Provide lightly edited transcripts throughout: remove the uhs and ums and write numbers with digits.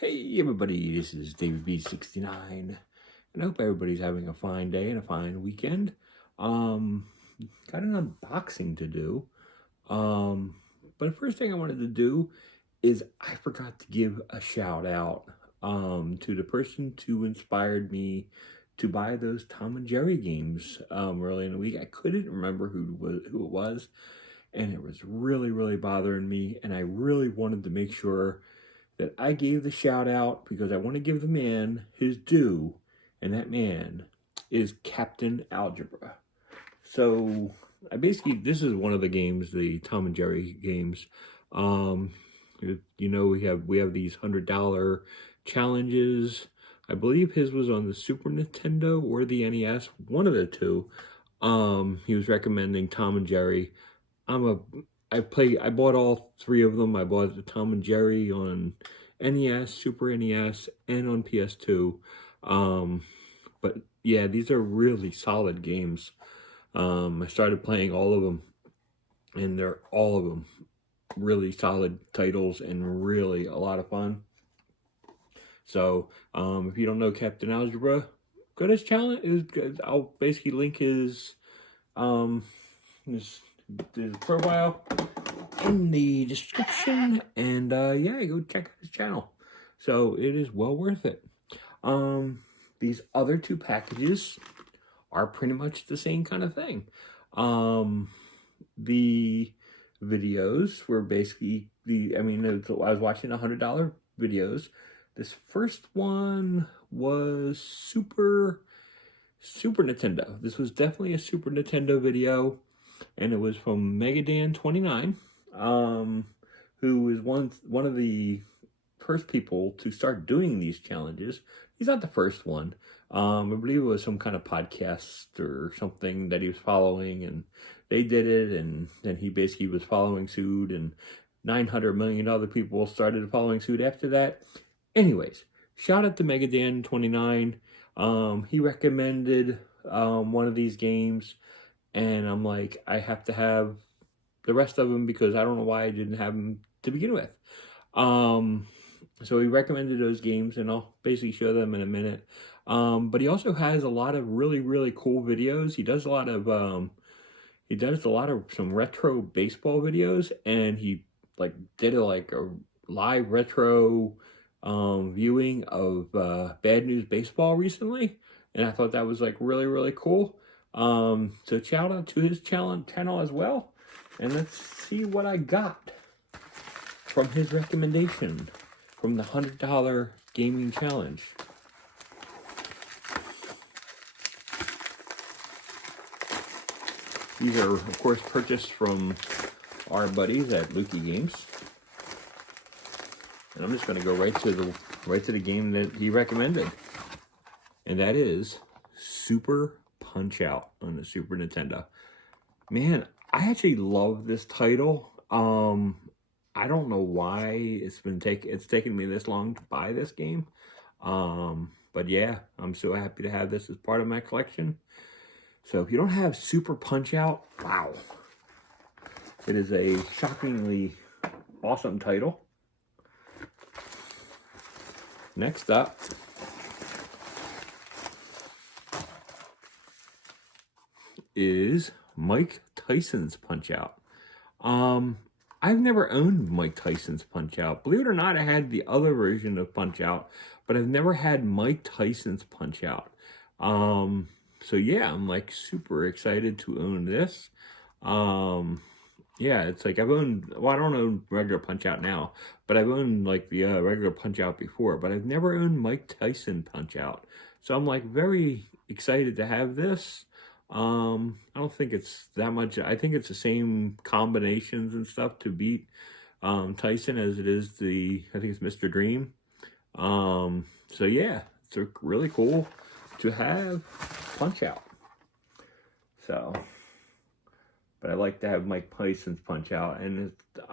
Hey everybody, this is David B69, and I hope everybody's having a fine day and a fine weekend. Um, got an unboxing to do. Um, but the first thing I wanted to do is I forgot to give a shout out to the person who inspired me to buy those Tom and Jerry games early in the week. I couldn't remember who it was, and it was really bothering me, and I really wanted to make sure that I gave the shout out because I want to give the man his due, and that man is Captain Algebra. So this is one of the games, the Tom and Jerry games. Um, we have these $100 challenges. I believe his was on the Super Nintendo or the NES, one of the two. He was recommending Tom and Jerry. I bought all three of them. I bought the Tom and Jerry on NES, Super NES, and on PS2. But yeah, these are really solid games. I started playing all of them, and they're all of them really solid titles and really a lot of fun. So if you don't know Captain Algebra, go to his channel. I'll basically link his his profile in the description, and yeah, go check out his channel. So it is well worth it. These other two packages are pretty much the same kind of thing. The videos were basically I was watching $100 videos. This first one was Super Nintendo. This was definitely a Super Nintendo video, and it was from Megadan29, who is one of the first people to start doing these challenges. He's not the first one. I believe it was some kind of podcast or something that he was following, and they did it, and then he basically was following suit, and 900 million other people started following suit after that. Anyways, shout out to Megadan29. He recommended one of these games, and I'm like, I have to have the rest of them because I don't know why I didn't have them to begin with. So he recommended those games, and I'll basically show them in a minute. But he also has a lot of really cool videos. He does a lot of some retro baseball videos, and he did a live retro viewing of Bad News Baseball recently, and I thought that was really cool. So shout out to his channel as well, and let's see what I got from his recommendation from the $100 gaming challenge. These are, of course, purchased from our buddies at Lukey Games. And I'm just going to go right to the game that he recommended. And that is Super Punch-Out on the Super Nintendo. Man, I actually love this title. I don't know why it's taken me this long to buy this game. But yeah, I'm so happy to have this as part of my collection. So if you don't have Super Punch-Out, wow. It is a shockingly awesome title. Next up is Mike Tyson's Punch-Out. I've never owned Mike Tyson's Punch-Out. Believe it or not, I had the other version of Punch-Out, but I've never had Mike Tyson's Punch-Out. So yeah, I'm super excited to own this. Yeah, it's I've owned, well, I don't own regular Punch-Out now, but I've owned the regular Punch-Out before, but I've never owned Mike Tyson Punch-Out. So I'm very excited to have this. I don't think it's that much. I think it's the same combinations and stuff to beat Tyson as it is I think it's Mr. Dream. So yeah, it's really cool to have Punch-Out. So, but I like to have Mike Tyson's Punch-Out. And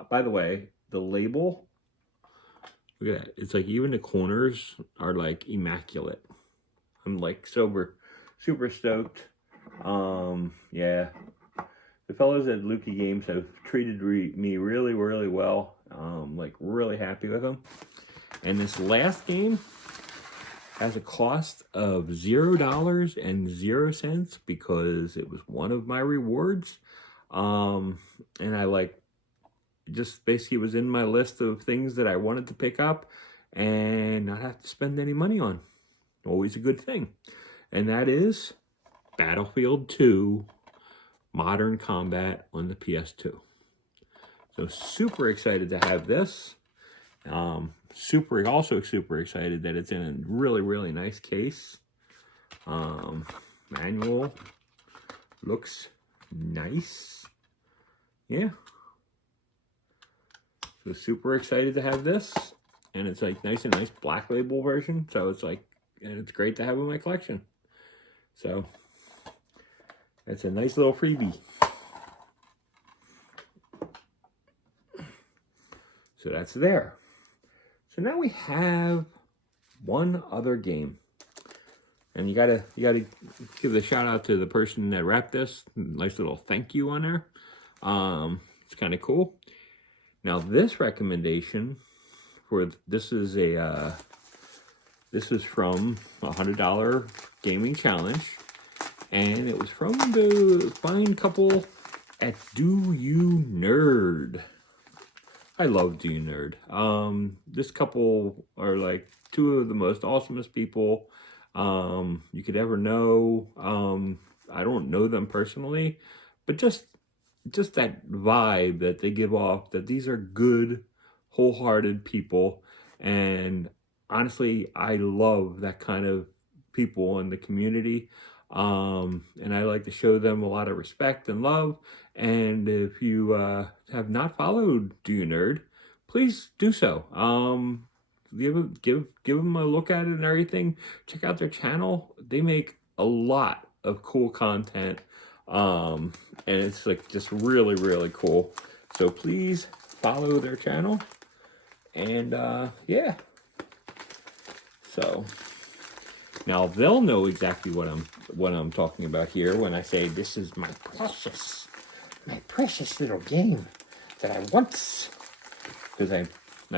by the way, the label, look at that. It's even the corners are immaculate. I'm super stoked. Yeah, the fellows at Lukey Games have treated me really well. Really happy with them. And this last game has a cost of $0.00 because it was one of my rewards. And I just basically was in my list of things that I wanted to pick up and not have to spend any money on. Always a good thing. And that is Battlefield 2 Modern Combat on the PS2. So super excited to have this. Also super excited that it's in a really, really nice case. Manual looks nice. Yeah. So super excited to have this. And it's like nice black label version. So it's like, and it's great to have in my collection. So that's a nice little freebie. So that's there. So now we have one other game. And you gotta give the shout out to the person that wrapped this. Nice little thank you on there. It's kind of cool. Now this recommendation this is from a $100 gaming challenge, and it was from the fine couple at Do You Nerd. I love Do You Nerd. This couple are like two of the most awesomest people you could ever know. I don't know them personally, but just that vibe that they give off, that these are good, wholehearted people. And honestly, I love that kind of people in the community. And I like to show them a lot of respect and love. And if you have not followed Do You Nerd, please do so. Give them a look at it and everything. Check out their channel. They make a lot of cool content. And it's like just really, really cool. So please follow their channel. And yeah. So now they'll know exactly what I'm talking about here when I say this is my precious little game that I once, because I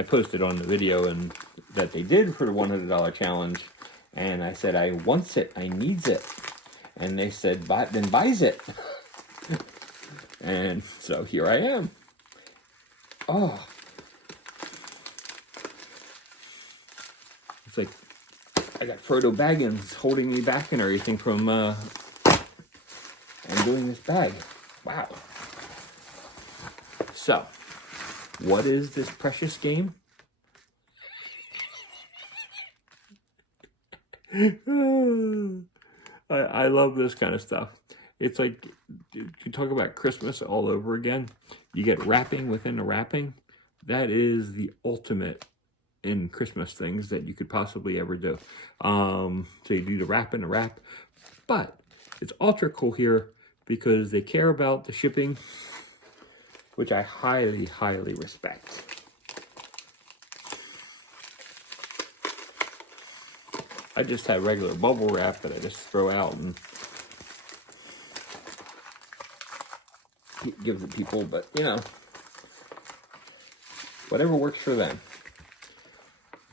posted on the video and that they did for the $100 challenge, and I said I wants it, I needs it, and they said then buys it. And so here I am. Oh, it's like I got Frodo Baggins holding me back and everything from doing this bag. Wow. So, what is this precious game? I love this kind of stuff. It's like, you talk about Christmas all over again. You get wrapping within the wrapping. That is the ultimate in Christmas things that you could possibly ever do. So you do the wrap and the wrap. But it's ultra cool here because they care about the shipping, which I highly, highly respect. I just have regular bubble wrap that I just throw out and give to people, but you know, whatever works for them.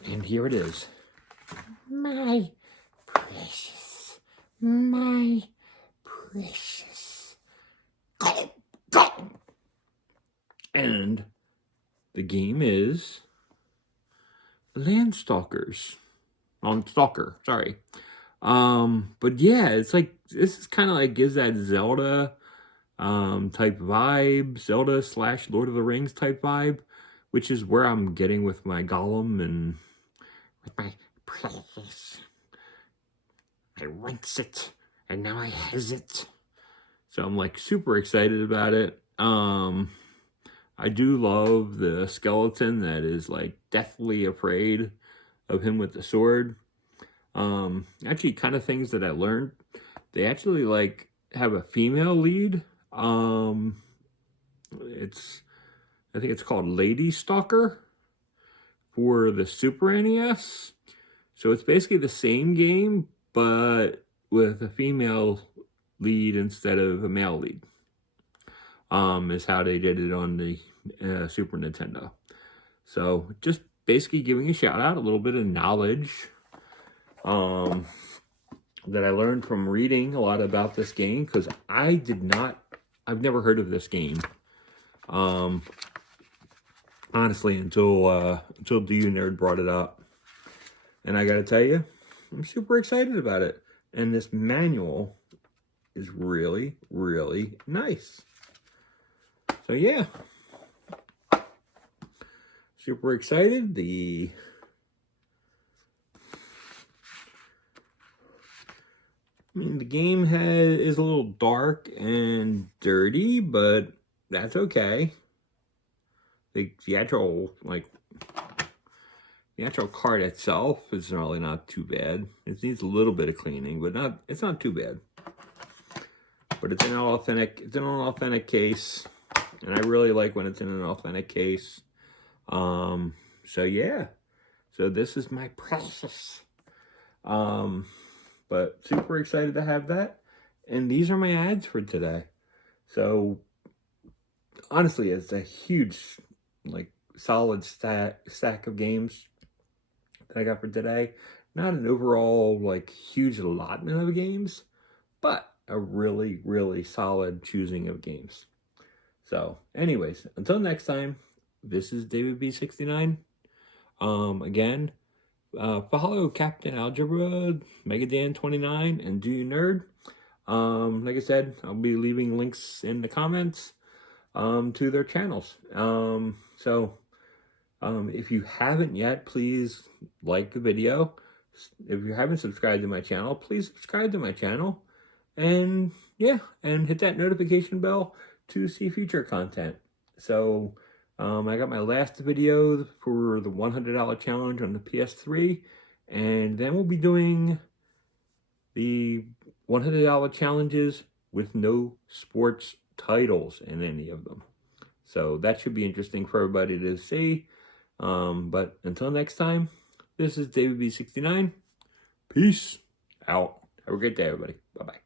And here it is. My precious. And the game is Landstalkers. Stalker, sorry. But yeah, it's like, this is kind of like, gives that Zelda type vibe, Zelda / Lord of the Rings type vibe, which is where I'm getting with my Gollum and with my precious. I wants it, and now I has it. So I'm like super excited about it. I do love the skeleton that is like deathly afraid of him with the sword. Actually, kind of things that I learned, they actually like have a female lead. I think it's called Lady Stalker for the Super NES. So it's basically the same game, but with a female lead instead of a male lead. Is how they did it on the Super Nintendo. So just basically giving a shout out, a little bit of knowledge that I learned from reading a lot about this game, because I've never heard of this game. Honestly, until Do You Nerd brought it up. And I gotta tell you, I'm super excited about it. And this manual is really, really nice. So yeah, super excited. The game is a little dark and dirty, but that's okay. The actual card itself is really not too bad. It needs a little bit of cleaning, but it's not too bad. But it's in an authentic case, and I really like when it's in an authentic case. So yeah, so this is my process. But super excited to have that. And these are my ads for today. So honestly, it's a huge, solid stack of games that I got for today. Not an overall, huge allotment of games, but a really, really solid choosing of games. So anyways, until next time, this is David B69. Again, follow Captain Algebra, Megadan29, and Do You Nerd. Like I said, I'll be leaving links in the comments to their channels. If you haven't yet, please like the video. If you haven't subscribed to my channel, please subscribe to my channel. And yeah, and hit that notification bell to see future content. So I got my last video for the $100 challenge on the PS3, and then we'll be doing the $100 challenges with no sports titles in any of them. So that should be interesting for everybody to see. But until next time, this is David B69. Peace out. Have a great day, everybody. Bye-bye.